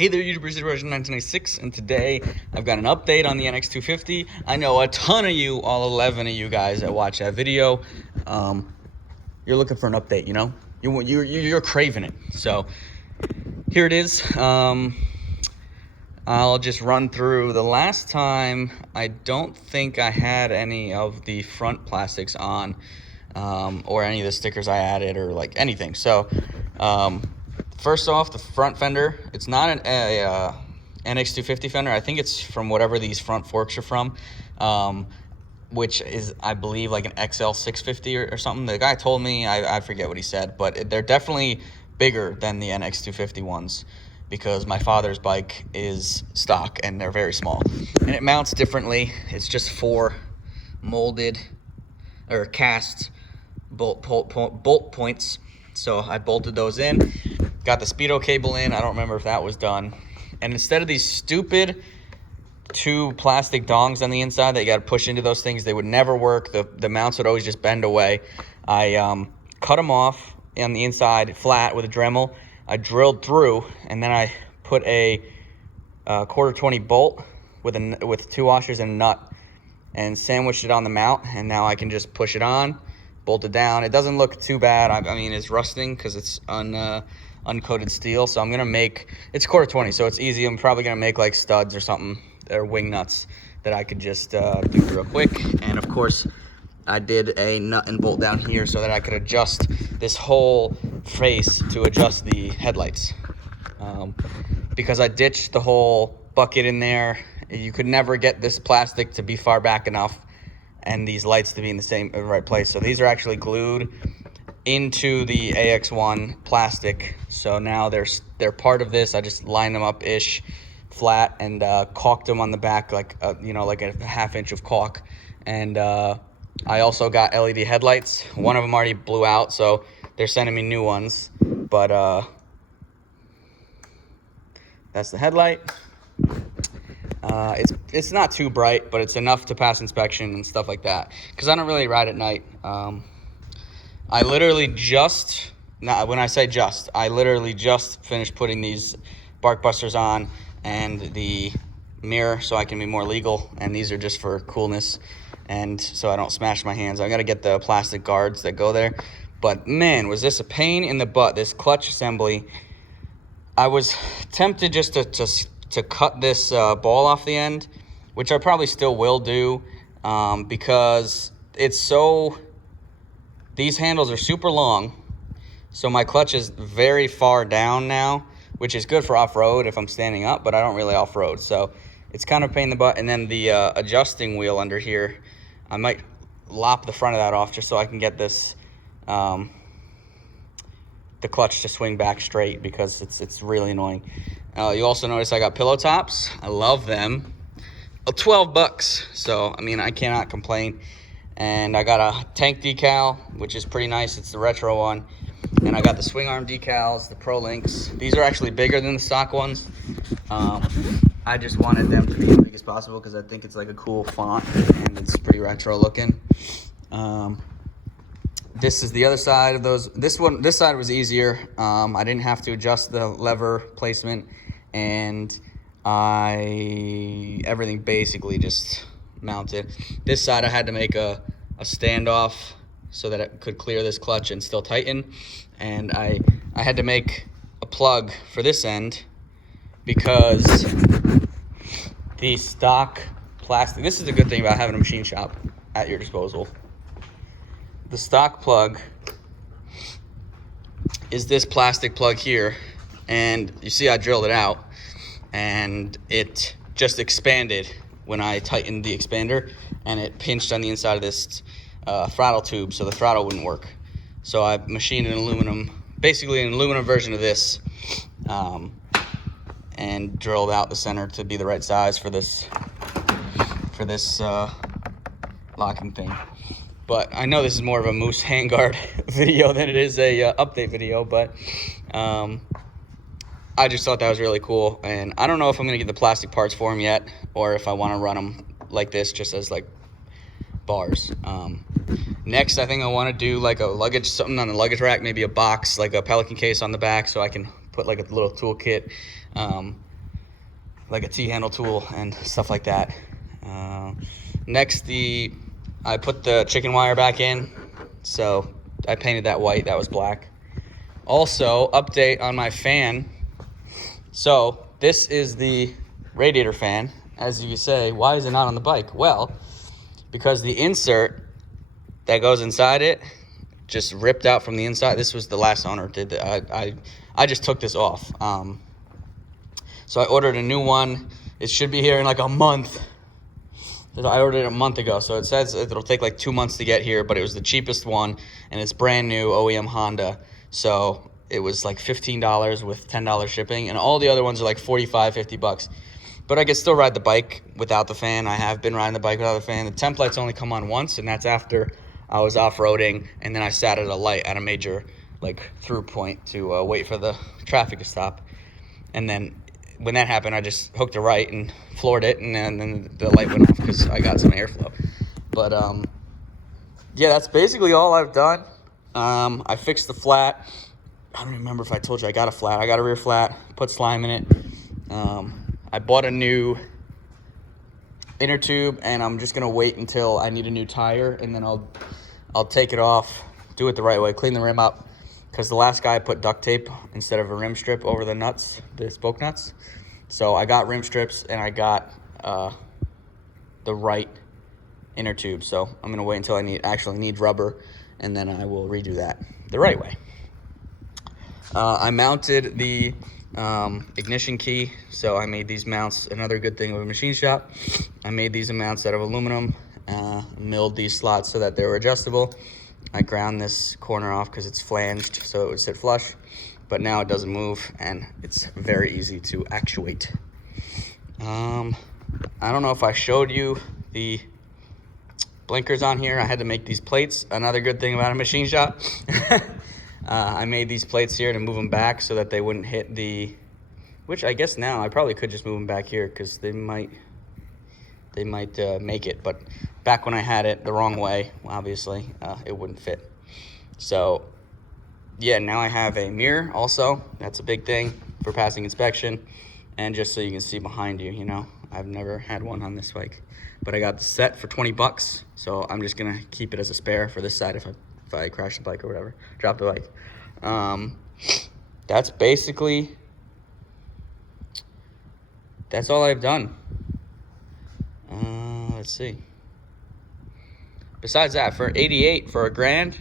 Hey there, YouTubers, it's Version 1996, and today I've got an update on the NX250. I know a ton of you, all 11 of you guys that watch that video, you're looking for an update, you know? You're craving it. So here it is. I'll just run through. The last time, I don't think I had any of the front plastics on, or any of the stickers I added, or like anything. So, first off, the front fender, it's not an NX250 fender. I think it's from whatever these front forks are from, which is, I believe, like an XL650 or something. The guy told me, I forget what he said, but they're definitely bigger than the NX250 ones, because my father's bike is stock and they're very small. And it mounts differently. It's just 4 molded or cast bolt points. So I bolted those in, got the speedo cable in. I don't remember if that was done. And instead of these stupid 2 plastic dongs on the inside that you got to push into those things, they would never work. The mounts would always just bend away. I cut them off on the inside flat with a Dremel. I drilled through, and then I put a quarter 20 bolt with 2 washers and a nut, and sandwiched it on the mount. And now I can just push it on, bolt it down. It doesn't look too bad. I mean, it's rusting because it's uncoated steel. So I'm gonna make, it's quarter 20, so it's easy. I'm probably gonna make like studs or something, or wing nuts that I could just do real quick. And of course, I did a nut and bolt down here so that I could adjust this whole face to adjust the headlights. Because I ditched the whole bucket in there. You could never get this plastic to be far back enough and these lights to be in the right place. So these are actually glued into the AX1 plastic. So now they're part of this. I just lined them up-ish flat and caulked them on the back, like like a ½ inch of caulk. And I also got LED headlights. One of them already blew out, so they're sending me new ones. But that's the headlight. It's not too bright, but it's enough to pass inspection and stuff like that, because I don't really ride at night. I literally just, when I say just, I literally just finished putting these bark busters on and the mirror so I can be more legal, and these are just for coolness and so I don't smash my hands. I gotta get the plastic guards that go there. But man, was this a pain in the butt, this clutch assembly. I was tempted just to cut this ball off the end, which I probably still will do, because these handles are super long, so my clutch is very far down now, which is good for off-road if I'm standing up, but I don't really off-road, so it's kind of a pain in the butt. And then the adjusting wheel under here, I might lop the front of that off just so I can get this the clutch to swing back straight, because it's really annoying. You also notice I got pillow tops. I love them. $12, so I mean, I cannot complain. And I got a tank decal, which is pretty nice. It's the retro one. And I got the swing arm decals, the Pro Links. These are actually bigger than the stock ones. I just wanted them to be as big as possible because I think it's like a cool font and it's pretty retro looking. This is the other side of those. This side was easier. I didn't have to adjust the lever placement, and everything basically just mounted. This side I had to make a standoff so that it could clear this clutch and still tighten. And I had to make a plug for this end because the stock plastic, this is a good thing about having a machine shop at your disposal. The stock plug is this plastic plug here, and you see I drilled it out, and it just expanded when I tightened the expander, and it pinched on the inside of this throttle tube, so the throttle wouldn't work. So I machined basically an aluminum version of this, and drilled out the center to be the right size for this locking thing. But I know this is more of a moose handguard video than it is a update video, but I just thought that was really cool. And I don't know if I'm gonna get the plastic parts for them yet, or if I want to run them like this, just as like bars. Next, I think I want to do like a luggage, something on the luggage rack, maybe a box, like a Pelican case on the back, so I can put like a little toolkit. like a T-handle tool and stuff like that. Next, I put the chicken wire back in, so I painted that white. That was black. Also, update on my fan. So this is the radiator fan. As you say, why is it not on the bike? Well, because the insert that goes inside it just ripped out from the inside. This was the last owner did that. I just took this off. So I ordered a new one. It should be here in like a month. I ordered it a month ago, so it says it'll take like 2 months to get here, but it was the cheapest one, and it's brand new OEM Honda. So it was like $15 with $10 shipping, and all the other ones are like 45, 50 bucks. But I can still ride the bike without the fan. I have been riding the bike without the fan. The temp lights only come on once, and that's after I was off-roading, and then I sat at a light at a major like through point to wait for the traffic to stop. And then when that happened, I just hooked a right and floored it, and then the light went off because I got some airflow. But yeah, that's basically all I've done. I fixed the flat. I don't remember if I told you I got a flat. I got a rear flat, put slime in it. I bought a new inner tube, and I'm just gonna wait until I need a new tire, and then I'll take it off, do it the right way, clean the rim up, because the last guy put duct tape instead of a rim strip over the nuts, the spoke nuts. So I got rim strips, and I got the right inner tube. So I'm gonna wait until I actually need rubber, and then I will redo that the right way. I mounted the ignition key, so I made these mounts. Another good thing with a machine shop, I made these mounts out of aluminum, milled these slots so that they were adjustable. I ground this corner off because it's flanged, so it would sit flush, but now it doesn't move, and it's very easy to actuate. I don't know if I showed you the blinkers on here. I had to make these plates. Another good thing about a machine shop. I made these plates here to move them back so that they wouldn't hit the, which I guess now I probably could just move them back here because they might make it, but back when I had it the wrong way, obviously, it wouldn't fit. So yeah, now I have a mirror also. That's a big thing for passing inspection, and just so you can see behind you, you know. I've never had one on this bike, but I got the set for 20 bucks, so I'm just gonna keep it as a spare for this side if I crash the bike or whatever, drop the bike. That's basically, that's all I've done. Let's see. Besides that, for 88 for $1,000,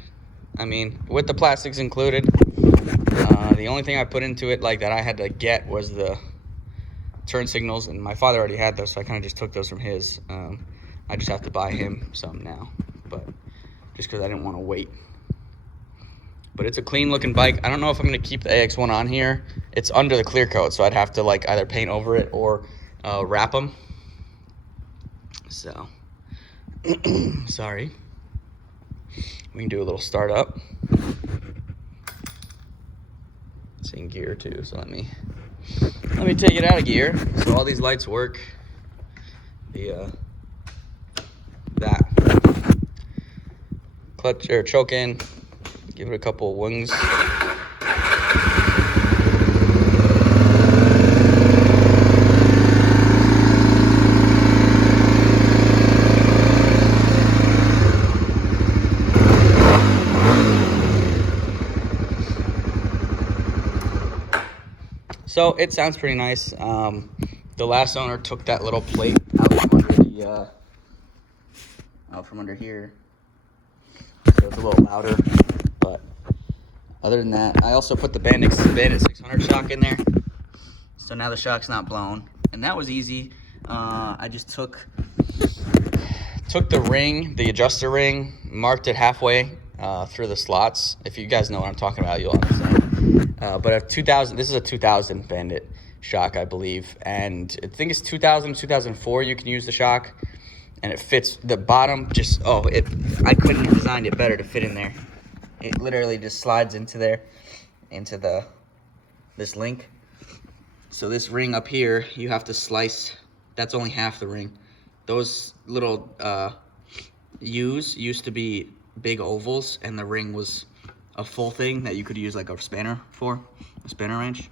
I mean, with the plastics included, the only thing I put into it like that I had to get was the turn signals, and my father already had those, so I kind of just took those from his. I just have to buy him some now, but just because I didn't want to wait. But it's a clean looking bike. I don't know if I'm going to keep the AX1 on here. It's under the clear coat, so I'd have to like either paint over it or wrap them. So sorry. We can do a little start up. It's in gear too, so let me take it out of gear. So all these lights work. That clutch or choke in, give it a couple of wings. So it sounds pretty nice. The last owner took that little plate out from under out from under here, so it's a little louder. But other than that, I also put the Bandit 600 shock in there, so now the shock's not blown, and that was easy. I just took the ring, the adjuster ring, marked it halfway through the slots. If you guys know what I'm talking about, you'll understand. But a 2000, this is a 2000 Bandit shock, I believe, and I think it's 2000, 2004 you can use the shock, and it fits the bottom. Just I couldn't have designed it better to fit in there. It literally just slides into there, into this link. So this ring up here, you have to slice. That's only half the ring. Those little U's used to be big ovals, and the ring was a full thing that you could use like a spanner for, a spanner wrench.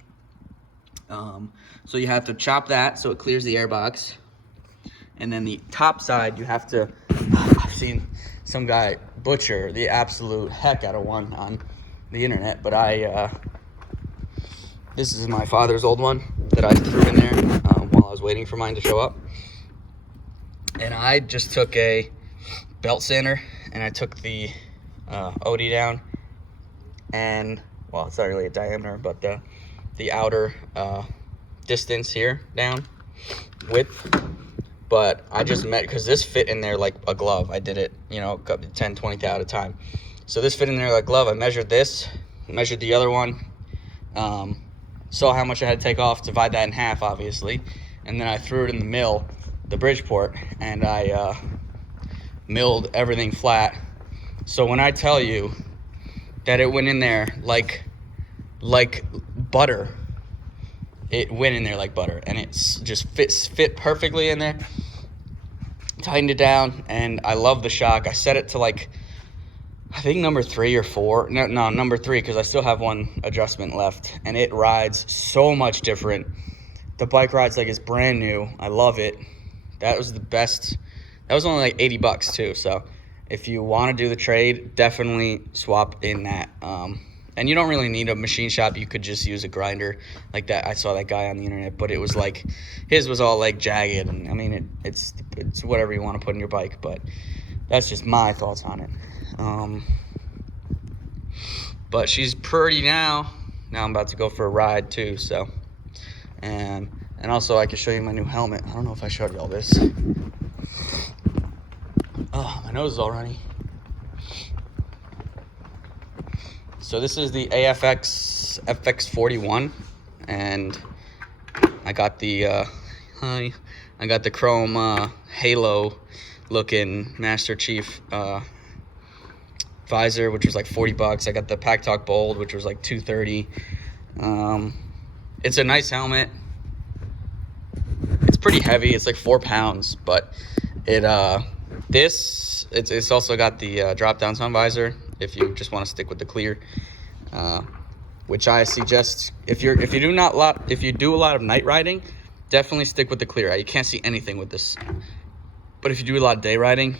So you have to chop that so it clears the airbox. And then the top side, you have to, I've seen some guy butcher the absolute heck out of one on the internet, but this is my father's old one that I threw in there while I was waiting for mine to show up. And I just took a belt sander and I took the OD down, and, well, it's not really a diameter, but the outer distance here down, width. But I just because this fit in there like a glove. I did it, 10, 20 at a time. So this fit in there like a glove. I measured this, measured the other one, saw how much I had to take off, divide that in half, obviously. And then I threw it in the mill, the Bridgeport, and I milled everything flat. So when I tell you that it went in there like butter, it went in there like butter, and it's just fit perfectly in there. Tightened it down, and I love the shock. I set it to like, I think number 3 or 4. No, number 3, because I still have one adjustment left, and it rides so much different. The bike rides like it's brand new. I love it. That was the best. That was only like $80 too. So if you want to do the trade, definitely swap in that. And you don't really need a machine shop. You could just use a grinder like that. I saw that guy on the internet, but it was like, his was all like jagged. And I mean, it's whatever you want to put in your bike, but that's just my thoughts on it. But she's pretty now. Now I'm about to go for a ride too. So, and also I can show you my new helmet. I don't know if I showed you all this. Oh, my nose is all runny. So this is the AFX FX41, and I got the chrome halo looking Master Chief visor, which was like $40. I got the Pack Talk Bold, which was like $230. It's a nice helmet. It's pretty heavy. It's like 4 pounds, but it's also got the drop down sun visor if you just want to stick with the clear, which I suggest if you do a lot of night riding, definitely stick with the clear. You can't see anything with this, but if you do a lot of day riding,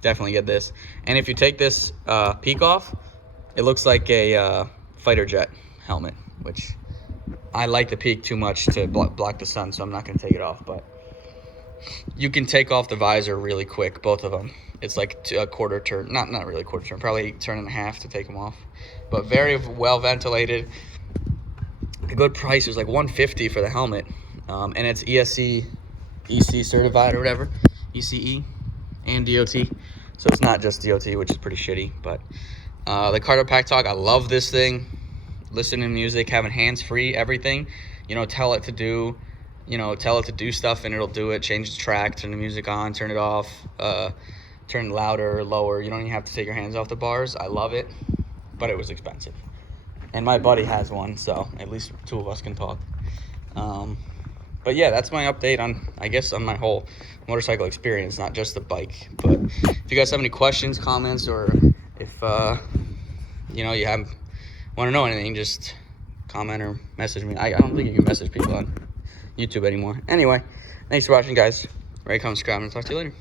definitely get this. And if you take this peak off, it looks like a fighter jet helmet, which I like the peak too much to block the sun, so I'm not going to take it off. But you can take off the visor really quick, both of them. It's like a quarter turn, not really a quarter turn, probably a turn and a half to take them off. But very well ventilated. A good price. It was like $150 for the helmet, and it's EC certified or whatever, ECE and DOT. So it's not just DOT, which is pretty shitty. But the Carter Pack Talk, I love this thing. Listening to music, having hands-free, everything. Tell it to do stuff and it'll do it. Change the track, turn the music on, turn it off, turn it louder or lower. You don't even have to take your hands off the bars. I love it, but it was expensive. And my buddy has one, so at least 2 of us can talk. But yeah, that's my update on my whole motorcycle experience, not just the bike. But if you guys have any questions, comments, or if you want to know anything, just comment or message me. I don't think you can message people on YouTube anymore. Anyway, thanks for watching, guys. Ray, comment, subscribe, and I'll talk to you later.